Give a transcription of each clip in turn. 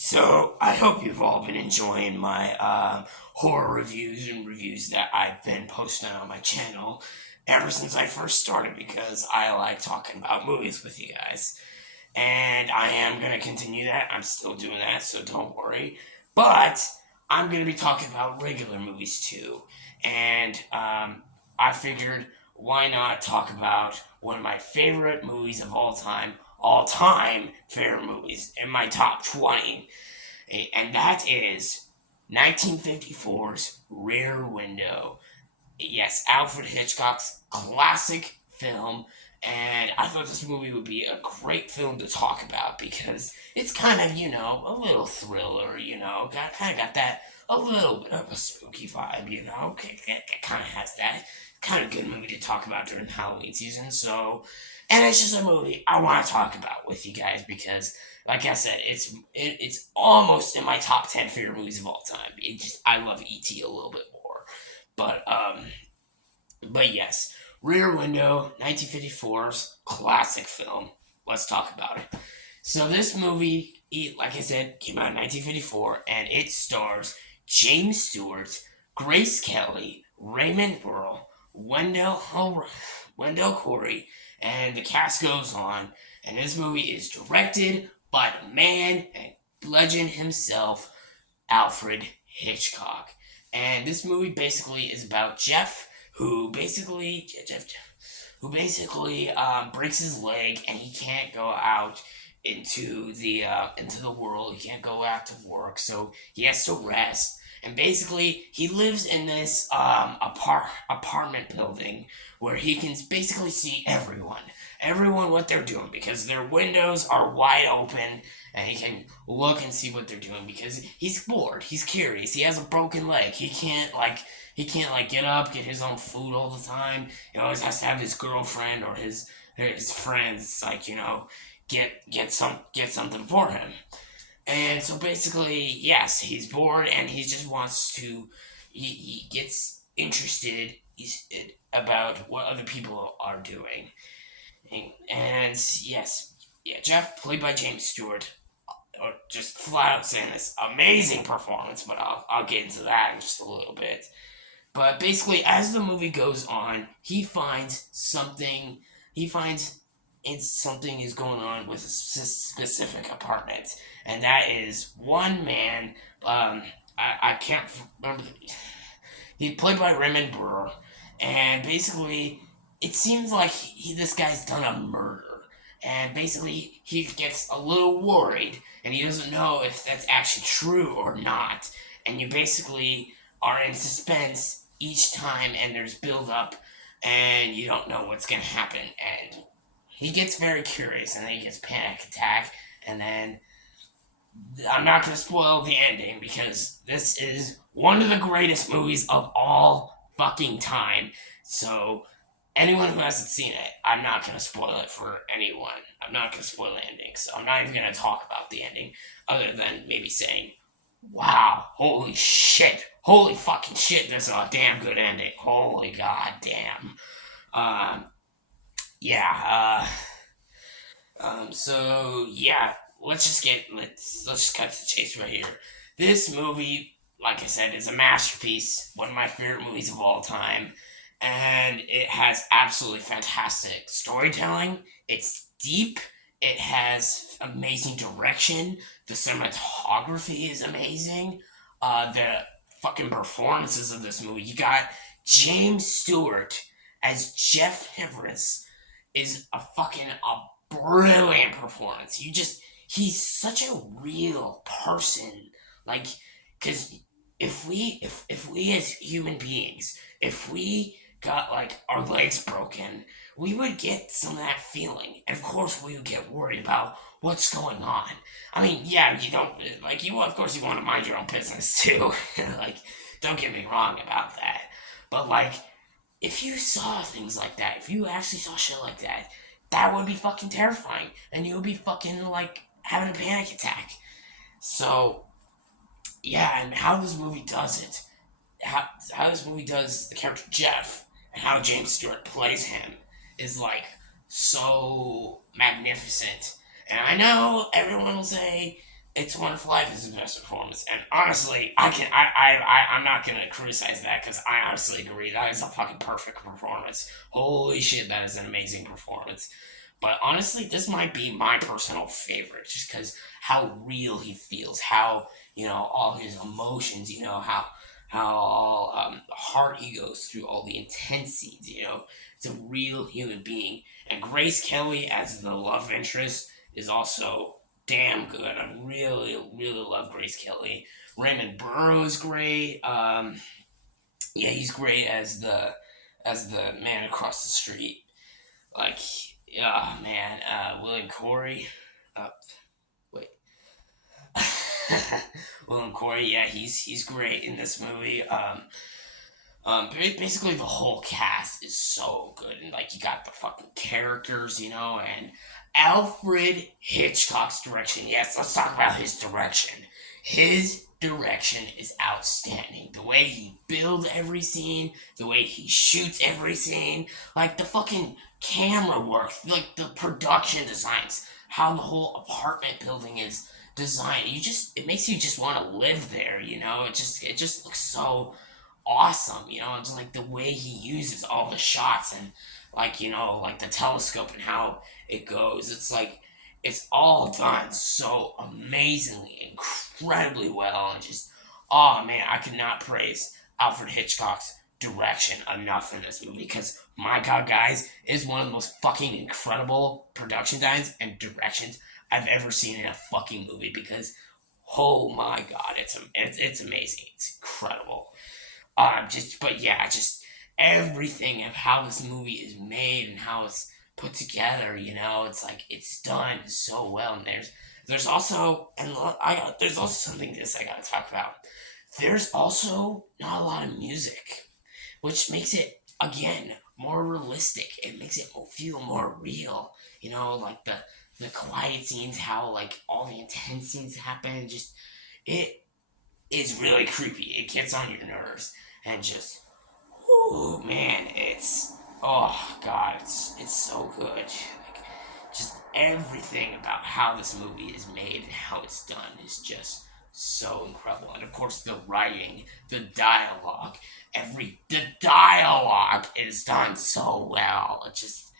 So, I hope you've all been enjoying my horror reviews and reviews that I've been posting on my channel ever since I first started because I like talking about movies with you guys. And I am going to continue that. I'm still doing that, so don't worry. But I'm going to be talking about regular movies too. And I figured why not talk about one of my favorite movies of all time favorite movies in my top 20, and that is 1954's Rear Window. Yes, Alfred Hitchcock's classic film, and I thought this movie would be a great film to talk about because it's kind of, a little thriller, kind of got that a little bit of a spooky vibe, it kind of has that kind of good movie to talk about during Halloween season. So, and it's just a movie I want to talk about with you guys because, like I said, it's almost in my top 10 favorite movies of all time. I love E.T. a little bit more, but yes, Rear Window, 1954's classic film. Let's talk about it. So this movie, like I said, came out in 1954, and it stars James Stewart, Grace Kelly, Raymond Burr, Wendell Corey, and the cast goes on. And this movie is directed by the man and legend himself, Alfred Hitchcock. And this movie basically is about Jeff, who basically breaks his leg and he can't go out into the world. He can't go out to work, so he has to rest. And basically, he lives in this apartment building where he can basically see everyone what they're doing because their windows are wide open and he can look and see what they're doing because he's bored, he's curious, he has a broken leg, he can't get up, get his own food all the time. He always has to have his girlfriend or his friends get something for him. And so basically, yes, he's bored and he just wants to. He gets interested about what other people are doing. And yes, yeah, Jeff, played by James Stewart, or just flat out saying this amazing performance, but I'll get into that in just a little bit. But basically, as the movie goes on, he finds something. He finds something is going on with a specific apartment, and that is one man. I can't remember. He played by Raymond Burr, and basically, it seems like this guy's done a murder, and basically he gets a little worried, and he doesn't know if that's actually true or not, and you basically are in suspense each time, and there's build up, and you don't know what's gonna happen, and he gets very curious, and then he gets panic attack, and then I'm not going to spoil the ending because this is one of the greatest movies of all fucking time. So, anyone who hasn't seen it, I'm not going to spoil it for anyone. I'm not going to spoil the ending, so I'm not even going to talk about the ending other than maybe saying, wow, holy shit, holy fucking shit, this is a damn good ending. Holy goddamn. Um, yeah, so yeah, let's just cut to the chase right here. This movie, like I said, is a masterpiece, one of my favorite movies of all time, and it has absolutely fantastic storytelling. It's deep. It has amazing direction. The cinematography is amazing. The fucking performances of this movie. You got James Stewart as Jeff Everest is a brilliant performance. He's such a real person. Like, cause if we as human beings, if we got like our legs broken, we would get some of that feeling. And of course we would get worried about what's going on. I mean, yeah, you don't like you of course you want to mind your own business too. Like, don't get me wrong about that. But like if you saw things like that, if you actually saw shit like that, that would be fucking terrifying, and you would be fucking like having a panic attack. So yeah, and how this movie does it, how this movie does the character Jeff, and how James Stewart plays him is like so magnificent. And I know everyone will say It's a Wonderful Life is the best performance, and honestly, I'm not gonna criticize that because I honestly agree that is a fucking perfect performance. Holy shit, that is an amazing performance. But honestly, this might be my personal favorite, just because how real he feels, how all his emotions, how hard he goes through all the intense scenes. It's a real human being, and Grace Kelly as the love interest is also damn good. I really, really love Grace Kelly. Raymond Burrow is great. Yeah, he's great as the man across the street. Like, oh man, William Corey. Uh, wait, William Corey. Yeah, he's great in this movie. Basically the whole cast is so good, and like you got the fucking characters, and Alfred Hitchcock's direction. Yes, let's talk about his direction. His direction is outstanding. The way he builds every scene, the way he shoots every scene, like the fucking camera work, like the production designs, how the whole apartment building is designed. It makes you just want to live there. It just looks so awesome. It's like the way he uses all the shots and like like the telescope and how it goes. It's like it's all done so amazingly, incredibly well, and just oh man, I could not praise Alfred Hitchcock's direction enough in this movie because my god, guys, it is one of the most fucking incredible production designs and directions I've ever seen in a fucking movie because oh my god, it's amazing. It's incredible. But yeah, just everything of how this movie is made and how it's put together. It's like it's done so well. And there's also there's also something this I gotta talk about. There's also not a lot of music, which makes it again more realistic. It makes it feel more real. Like the quiet scenes, how like all the intense scenes happen. Just it is really creepy. It gets on your nerves and just oh man, oh god, it's so good. Like just everything about how this movie is made and how it's done is just so incredible. And of course the writing, the dialogue is done so well. It just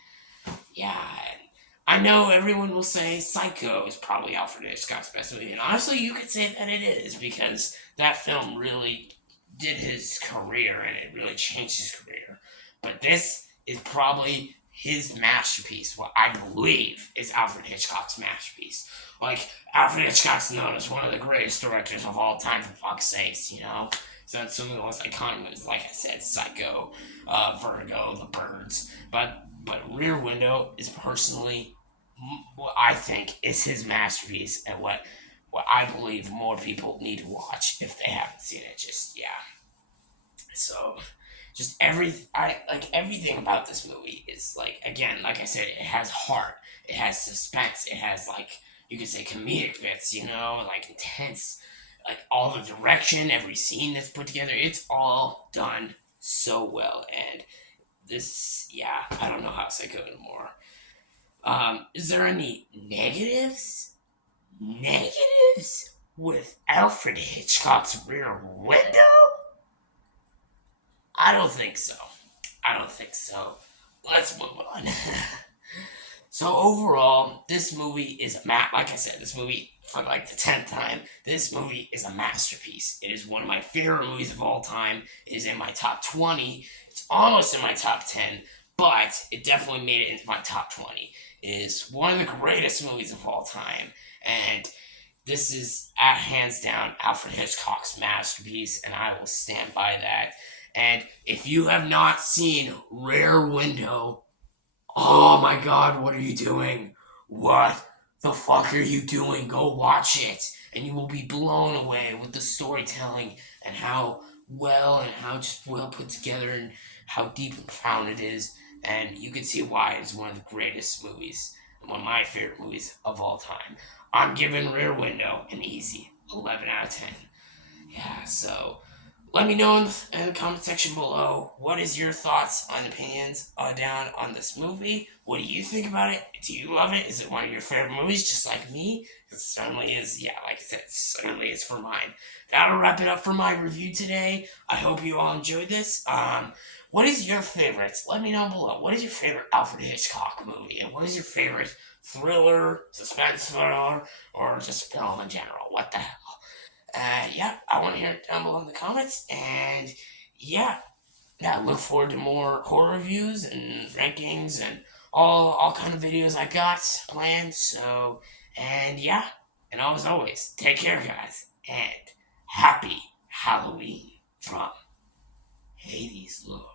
yeah. And I know everyone will say Psycho is probably Alfred Hitchcock's best movie, and honestly, you could say that it is because that film really did his career and it really changed his career. But this is probably his masterpiece, what I believe is Alfred Hitchcock's masterpiece. Like, Alfred Hitchcock's known as one of the greatest directors of all time, for fuck's sakes. So that's some of the most iconic movies, like I said, Psycho, Vertigo, The Birds. But Rear Window is personally what I think is his masterpiece and what I believe more people need to watch if they haven't seen it. Just yeah. So just everything about this movie is like again, like I said, it has heart, it has suspense, it has like you could say comedic bits, like intense, like all the direction, every scene that's put together, it's all done so well. And this, yeah, I don't know how to go anymore. Is there any negatives? Negatives with Alfred Hitchcock's Rear Window? I don't think so. I don't think so. Let's move on. So overall, this movie is like I said, this movie for like the 10th time, this movie is a masterpiece. It is one of my favorite movies of all time. It is in my top 20. It's almost in my top 10, but it definitely made it into my top 20. It is one of the greatest movies of all time, and this is hands down Alfred Hitchcock's masterpiece, and I will stand by that. And if you have not seen Rear Window, oh my god, what are you doing? What the fuck are you doing? Go watch it. And you will be blown away with the storytelling and how just well put together and how deep and profound it is. And you can see why it's one of the greatest movies and one of my favorite movies of all time. I'm giving Rear Window an easy 11 out of 10. Yeah, so Let me know in the comment section below, what is your thoughts and opinions down on this movie? What do you think about it? Do you love it? Is it one of your favorite movies, just like me? It certainly is. Yeah, like I said, it certainly is for mine. That'll wrap it up for my review today. I hope you all enjoyed this. What is your favorite? Let me know below. What is your favorite Alfred Hitchcock movie, and what is your favorite thriller, suspense thriller, or just film in general? What the hell? Yeah, I want to hear it down below in the comments. And yeah, look forward to more horror reviews and rankings and all kind of videos I got planned. So, and yeah, and as always, take care, guys, and happy Halloween from Hades Lord.